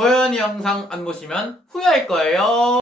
도현이 영상 안 보시면 후회할 거예요.